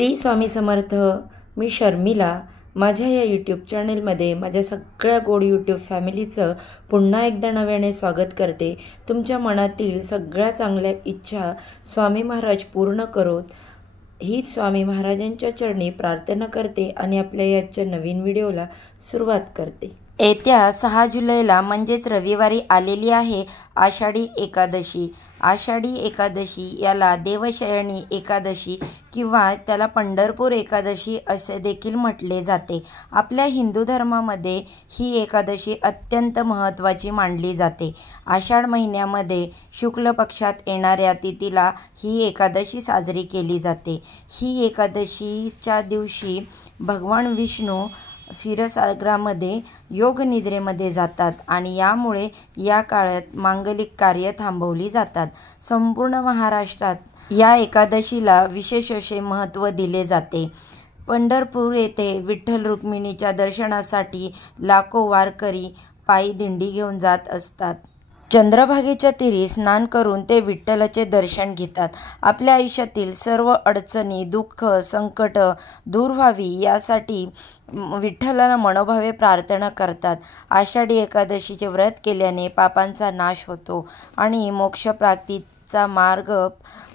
श्री स्वामी समर्थ. मी शर्मिला. माझ्या या यूट्यूब चॅनलमध्ये माझ्या सगळ्या गोड यूट्यूब फॅमिलीचं पुन्हा एकदा नव्याने स्वागत करते. तुमच्या मनातील सगळ्या चांगल्या इच्छा स्वामी महाराज पूर्ण करोत हीच स्वामी महाराजांच्या चरणी प्रार्थना करते आणि आपल्या याच्या नवीन व्हिडिओला सुरुवात करते. येत्या 6 जुलैला म्हणजेच रविवारी आलेली आहे आषाढी एकादशी. आषाढी एकादशी याला देवशयनी एकादशी किंवा त्याला पंढरपूर एकादशी असे देखील म्हटले जाते. आपल्या हिंदू धर्मामध्ये ही एकादशी अत्यंत महत्त्वाची मानली जाते. आषाढ महिन्यामध्ये शुक्ल पक्षात येणाऱ्या तिथीला ही एकादशी साजरी केली जाते. ही एकादशीच्या दिवशी भगवान विष्णू क्षीरसागरामध्ये योग निद्रेमध्ये जातात आणि यामुळे या काळात मांगलिक कार्य थांबवली जातात. संपूर्ण महाराष्ट्रात या एकादशीला विशेष असे महत्त्व दिले जाते. पंढरपूर येथे विठ्ठल रुक्मिणीच्या दर्शनासाठी लाखो वारकरी पायी दिंडी घेऊन जात असतात. चंद्रभागेच्या तीरी स्नान करून ते विठ्ठलाचे दर्शन घेतात. आपल्या आयुष्यातील सर्व अडचणी, दुःख, संकट दूर व्हावी यासाठी विठ्ठलाला मनोभावे प्रार्थना करतात. आषाढी एकादशीचे व्रत केल्याने पापांचा नाश होतो आणि मोक्षप्राप्तीचा मार्ग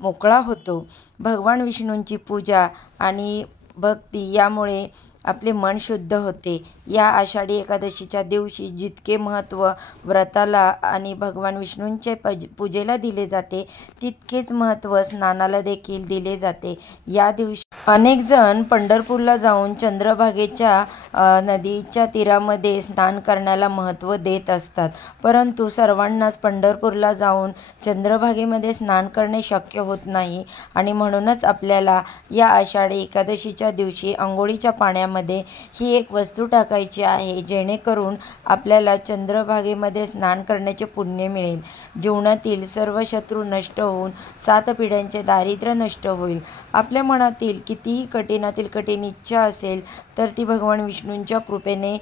मोकळा होतो. भगवान विष्णूंची पूजा आणि भक्ती यामुळे आपले मन शुद्ध होते. या आषाढी एकादशीच्या दिवशी जितके महत्त्व व्रताला आणि भगवान विष्णूंच्या पूजेला दिले जाते तितकेच महत्त्व स्नानाला देखील दिले जाते. या दिवशी अनेक जण पंढरपूरला जाऊन चंद्रभागेच्या नदीच्या तीरामध्ये स्नान करण्याला महत्त्व देत असतात. परंतु सर्वांनाच पंढरपूरला जाऊन चंद्रभागेमध्ये स्नान करणे शक्य होत नाही आणि म्हणूनच आपल्याला या आषाढी एकादशीच्या दिवशी अंघोळीच्या पाण्यामध्ये ही एक वस्तू टाकायची आहे, जेणेकरून आपल्याला चंद्रभागेमध्ये स्नान करण्याचे पुण्य मिळेल. जीवनातील सर्व शत्रू नष्ट होऊन 7 पिढ्यांचे दारिद्र्य नष्ट होईल. आपल्या मनातील कितीही कठीणातील कठीण इच्छा असेल तर ती भगवान विष्णूंच्या कृपेने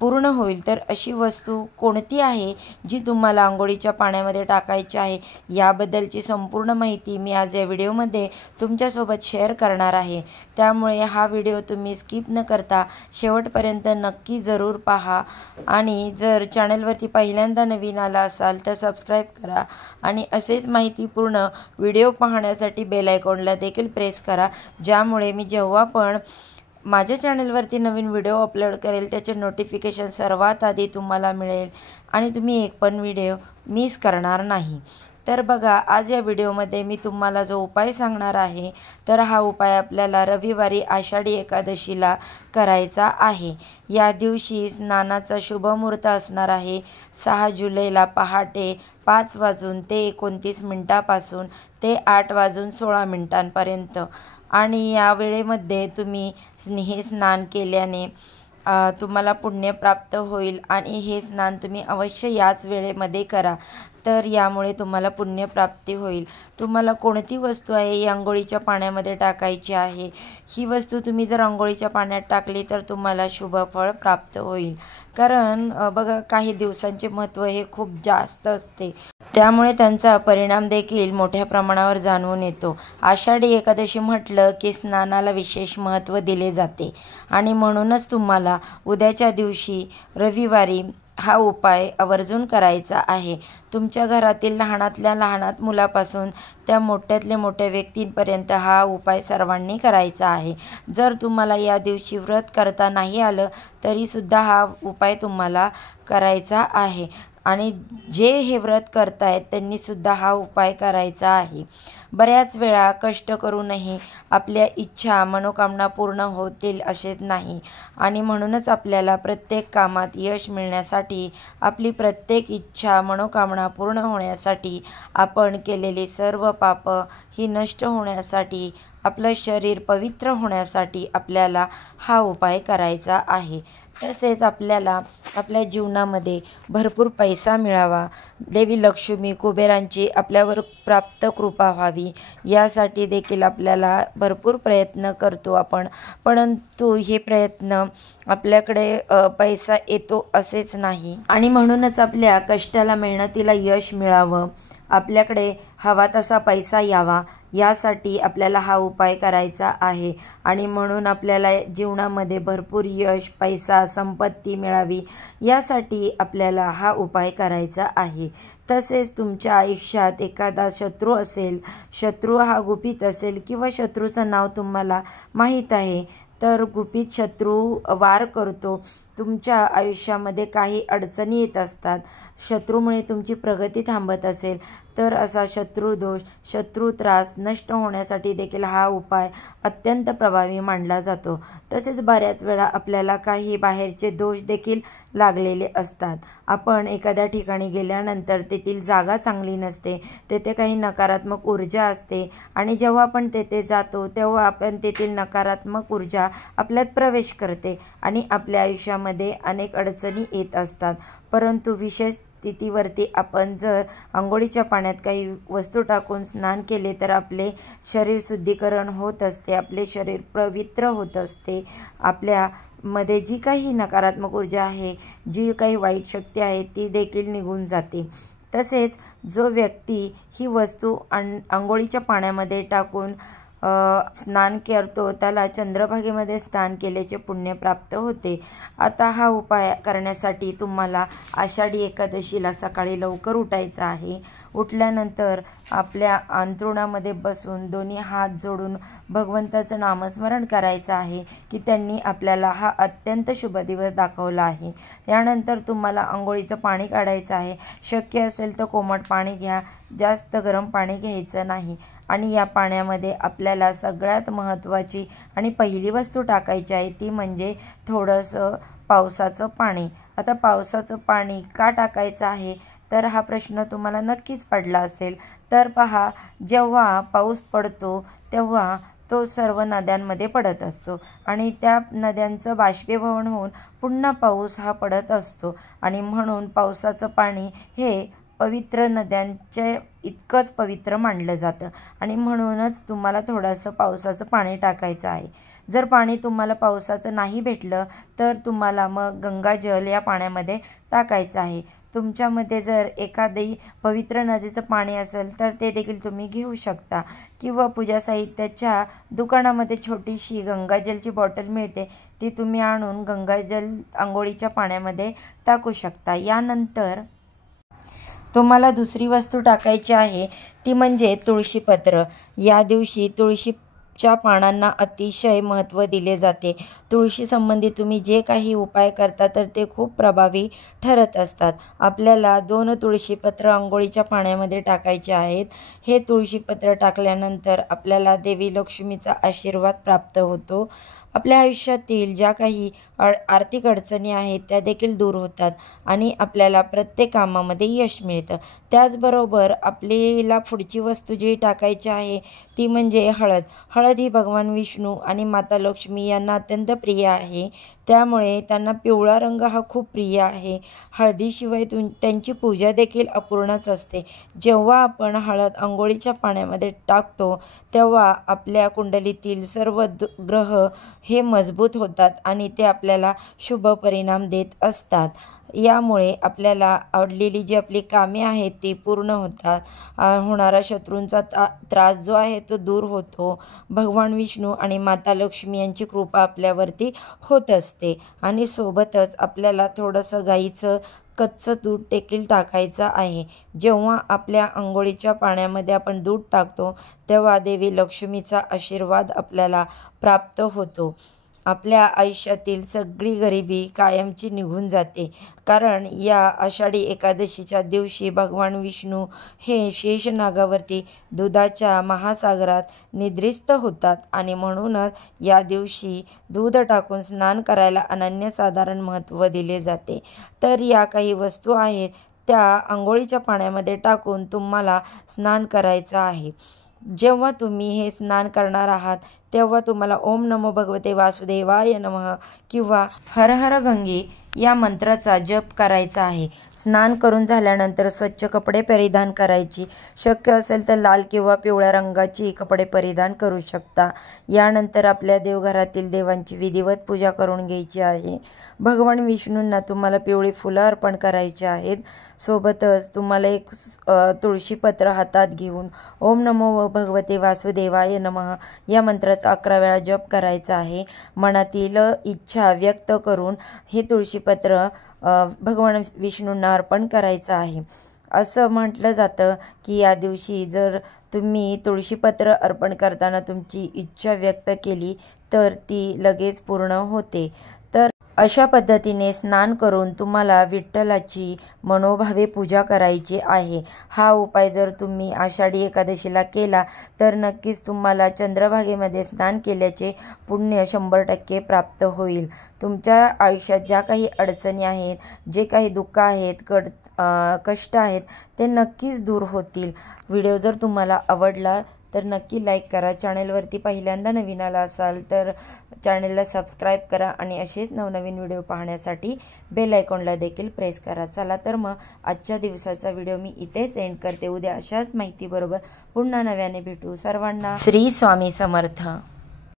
पूर्ण होईल. तर अशी वस्तू कोणती आहे जी तुम्हाला अंघोळीच्या पाण्यामध्ये टाकायची आहे याबद्दलची संपूर्ण माहिती मी आज या व्हिडिओमध्ये तुमच्यासोबत शेअर करणार आहे. त्यामुळे हा व्हिडिओ तुम्ही स्किप न करता शेवटपर्यंत नक्की जरूर पहा आणि जर चॅनलवरती पहिल्यांदा नवीन आला असाल तर सबस्क्राईब करा आणि असेच माहितीपूर्ण व्हिडिओ पाहण्यासाठी बेल आयकॉनला देखील प्रेस करा, ज्यामुळे मी जेव्हा पण माझ्या चॅनलवरती नवीन व्हिडिओ अपलोड करेल त्याचे नोटिफिकेशन सर्वात आधी तुम्हाला मिळेल आणि तुम्ही एक पण व्हिडिओ मिस करणार नाही. तर बघा, आज या व्हिडिओमध्ये मी तुम्हाला जो उपाय सांगणार आहे तर हा उपाय आपल्याला रविवारी आषाढी एकादशीला करायचा आहे. या दिवशी स्नानाचा शुभ मुहूर्त असणार आहे 6 जुलैला पहाटे 5 वाजून ते 29 मिनिटापासून ते 8 वाजून 16 मिनिटांपर्यंत आणि या वेळेमध्ये तुम्ही हे स्नान केल्याने तुम्हाला पुण्य प्राप्त होईल आणि हे स्नान तुम्ही अवश्य याच वेळेमध्ये करा, तर यामुळे तुम्हाला पुण्यप्राप्ती होईल. तुम्हाला कोणती वस्तू आहे ही अंघोळीच्या पाण्यामध्ये टाकायची आहे. ही वस्तू तुम्ही जर अंघोळीच्या पाण्यात टाकली तर तुम्हाला शुभ फळ प्राप्त होईल. कारण बघा, काही दिवसांचे महत्त्व हे खूप जास्त असते, त्यामुळे त्यांचा परिणाम देखील मोठ्या प्रमाणावर जाणवून येतो. आषाढी एकादशी म्हटलं की स्नानाला विशेष महत्त्व दिले जाते आणि म्हणूनच तुम्हाला उद्याच्या दिवशी रविवारी हा उपाय आवर्जून करायचा आहे. तुमच्या घरातील लहानातल्या लहानात मुलापासून त्या मोठ्यातल्या मोठ्या व्यक्तींपर्यंत हा उपाय सर्वांनी करायचा आहे. जर तुम्हाला या दिवशी व्रत करता नाही आलं तरीसुद्धा हा उपाय तुम्हाला करायचा आहे आणि जे हे व्रत करतायत त्यांनीसुद्धा हा उपाय करायचा आहे. बऱ्याच वेळा कष्ट करूनही आपल्या इच्छा मनोकामना पूर्ण होतील असेच नाही आणि म्हणूनच आपल्याला प्रत्येक कामात यश मिळण्यासाठी, आपली प्रत्येक इच्छा मनोकामना पूर्ण होण्यासाठी, आपण केलेली सर्व पापं ही नष्ट होण्यासाठी, आपलं शरीर पवित्र होण्यासाठी आपल्याला हा उपाय करायचा आहे. तसेच आपल्याला आपल्या जीवनामध्ये भरपूर पैसा मिळावा, देवी लक्ष्मी कुबेरांची आपल्यावर प्राप्त कृपा व्हावी, यासाठी देखील आपल्याला भरपूर प्रयत्न करतो आपण. परंतु हे प्रयत्न आपल्याकडे पैसा येतो असेच नाही आणि म्हणूनच आपल्या कष्टाला मेहनतीला यश मिळावं, आपल्याकडे हवा तसा पैसा यावा, यासाठी आपल्याला हा उपाय करायचा आहे. आणि म्हणून आपल्याला जीवनामध्ये भरपूर यश, पैसा, संपत्ती मिळावी, यासाठी आपल्याला हा उपाय करायचा आहे. तसेच तुमच्या आयुष्यात एखादा शत्रू असेल, शत्रू हा गुपित असेल किंवा शत्रूचं नाव तुम्हाला माहीत आहे, तर गुपित शत्रू वार करतो. तुमच्या आयुष्यामध्ये काही अडचणी येत असतात, शत्रूमुळे तुमची प्रगती थांबत असेल, तर असा शत्रुदोष, शत्रू त्रास नष्ट होण्यासाठी देखील हा उपाय अत्यंत प्रभावी मानला जातो. तसेच बऱ्याच वेळा आपल्याला काही बाहेरचे दोष देखील लागलेले असतात. आपण एखाद्या ठिकाणी गेल्यानंतर तेथील जागा चांगली नसते, तेथे काही नकारात्मक ऊर्जा असते आणि जेव्हा आपण तेथे जातो तेव्हा आपण तेथील नकारात्मक ऊर्जा आपल्यात प्रवेश करते आणि आपल्या आयुष्यामध्ये अनेक अडचणी येत असतात. परंतु विशेष स्थितीवरती आपण जर अंघोळीच्या पाण्यात काही वस्तू टाकून स्नान केले तर आपले शरीर शुद्धीकरण होत असते, आपले शरीर पवित्र होत असते. आपल्यामध्ये जी काही नकारात्मक ऊर्जा आहे, जी काही वाईट शक्ती आहे, ती देखील निघून जाते. तसेच जो व्यक्ती ही वस्तू अंघोळीच्या पाण्यामध्ये टाकून स्नान करतो त्याला चंद्रभागेमध्ये स्नान केल्याचे पुण्य प्राप्त होते. आता हा उपाय करण्यासाठी तुम्हाला आषाढी एकादशीला सकाळी लवकर उठायचं आहे. उठल्यानंतर आपल्या अंथरुणामध्ये बसून दोन्ही हात जोडून भगवंताचं नामस्मरण करायचं आहे की त्यांनी आपल्याला हा अत्यंत शुभ दिवस दाखवला आहे. यानंतर तुम्हाला अंघोळीचं पाणी काढायचं आहे. शक्य असेल तर कोमट पाणी घ्या, जास्त गरम पाणी घ्यायचं नाही. आणि या पाण्यामध्ये आपल्याला सगळ्यात महत्त्वाची आणि पहिली वस्तू टाकायची आहे, ती म्हणजे थोडंसं पावसाचं पाणी. आता पावसाचं पाणी का टाकायचं आहे, तर हा प्रश्न तुम्हाला नक्कीच पडला असेल. तर पहा, जेव्हा पाऊस पडतो तेव्हा तो सर्व नद्यांमध्ये पडत असतो आणि त्या नद्यांचं बाष्पीभवन होऊन पुन्हा पाऊस हा पडत असतो आणि म्हणून पावसाचं पाणी हे पवित्र नद्यांचे इतकंच पवित्र मानलं जातं आणि म्हणूनच तुम्हाला थोडंसं पावसाचं पाणी टाकायचं आहे. जर पाणी तुम्हाला पावसाचं नाही भेटलं तर तुम्हाला मग गंगाजल या पाण्यामध्ये टाकायचं आहे. तुमच्यामध्ये जर एखादी पवित्र नदीचं पाणी असेल तर ते देखील तुम्ही घेऊ शकता किंवा पूजा साहित्याच्या दुकानामध्ये छोटीशी गंगाजलची बॉटल मिळते, ती तुम्ही आणून गंगाजल अंघोळीच्या पाण्यामध्ये टाकू शकता. यानंतर तुम्हाला दुसरी वस्तू टाकायची आहे, ती म्हणजे तुळशीपत्र. या दिवशी तुळशीच्या पानांना अतिशय महत्त्व दिले जाते. तुळशी संबंधी तुम्ही जे काही उपाय करता तर ते खूप प्रभावी ठरत असतात. आपल्याला 2 तुळशीपत्र अंघोळीच्या पाण्यामध्ये टाकायचे आहेत. हे तुळशीपत्र टाकल्यानंतर आपल्याला देवी लक्ष्मीचा आशीर्वाद प्राप्त होतो. आपल्या आयुष्यातील ज्या काही आर्थिक अडचणी आहेत त्या देखील दूर होतात आणि आपल्याला प्रत्येक कामामध्ये यश मिळतं. त्याचबरोबर आपल्याला पुढची वस्तू जी टाकायची आहे ती म्हणजे हळद. हळद ही भगवान विष्णू आणि माता लक्ष्मी यांना अत्यंत प्रिय आहे, त्यामुळे त्यांना पिवळा रंग हा खूप प्रिय आहे. हळदीशिवाय त्यांची पूजा देखील अपूर्णच असते. जेव्हा आपण हळद अंघोळीच्या पाण्यामध्ये टाकतो तेव्हा आपल्या कुंडलीतील सर्व ग्रह हे मजबूत होतात आणि ते आपल्याला शुभ परिणाम देत असतात. यामुळे आपल्याला आवडलेली जी आपली कामे आहेत ती पूर्ण होतात. होणारा शत्रूंचा त्रास जो आहे तो दूर होतो. भगवान विष्णू आणि माता लक्ष्मी यांची कृपा आपल्यावरती होत असते आणि सोबतच आपल्याला थोडंसं गाईचं कच्चं दूध देखील टाकायचं आहे. जेव्हा आपल्या अंघोळीच्या पाण्यामध्ये आपण दूध टाकतो तेव्हा देवी लक्ष्मीचा आशीर्वाद आपल्याला प्राप्त होतो. आपल्या आयुष्यातील सगळी गरिबी कायमची निघून जाते, कारण या आषाढी एकादशीच्या दिवशी भगवान विष्णू हे शेषनागावरती दुधाच्या महासागरात निद्रिस्त होतात आणि म्हणूनच या दिवशी दूध टाकून स्नान करायला अनन्यसाधारण महत्त्व दिले जाते. तर या काही वस्तू आहेत त्या अंघोळीच्या पाण्यामध्ये टाकून तुम्हाला स्नान करायचं आहे. जेव्हा तुम्ही हे स्नान करणार आहात तेव्हा तुम्हाला ओम नमो भगवते वासुदेवाय नमः किंवा हर हर गंगे या मंत्राचा जप करायचा आहे। स्नान करून झाल्यानंतर स्वच्छ कपडे परिधान करायची, शक्य असेल तर लाल किंवा पिवळ्या रंगाची कपडे परिधान करू शकता। यानंतर आपल्या देवघरातील देवांची विधिवत पूजा करून घ्यायची आहे। भगवान विष्णूंना तुम्हाला पिवळी फुलं अर्पण करायची आहेत। सोबतच तुम्हाला एक तुळशीपत्र हातात घेऊन ओम नमो भगवते वासुदेवाय नमः या मंत्राचा 11 वेळा जप करायचा आहे। मनातील इच्छा व्यक्त करून हे तुळशीपत्र भगवान विष्णूंना अर्पण करायचं आहे। असं म्हटलं जातं की या दिवशी जर तुम्ही तुळशीपत्र अर्पण करताना तुमची इच्छा व्यक्त केली तर ती लगेच पूर्ण होते। तर अशा पद्धतीने स्नान करून तुम्हाला विठ्ठलाची मनोभावे पूजा करायची आहे। हा उपाय जर तुम्ही आषाढी एकादशीला केला तर नक्कीच तुम्हाला चंद्रभागेमध्ये स्नान केल्याचे पुण्य 100% प्राप्त होईल। तुमच्या आयुष्यात ज्या काही अडचणी आहेत, जे काही दुःख आहेत, कष्ट आहेत ते नक्कीच दूर होतील। व्हिडिओ जर तुम्हाला आवडला तर नक्की लाईक करा। चॅनलवरती पहिल्यांदा नवीन आला असाल तर चॅनलला सबस्क्राईब करा आणि असेच नवनवीन व्हिडिओ पाहण्यासाठी बेल आयकॉनला देखील प्रेस करा। चला तर मग आजच्या दिवसाचा व्हिडिओ मी इथेच एंड करते। उद्या अशाच माहितीबरोबर पुन्हा नव्याने भेटू। सर्वांना श्री स्वामी समर्थ।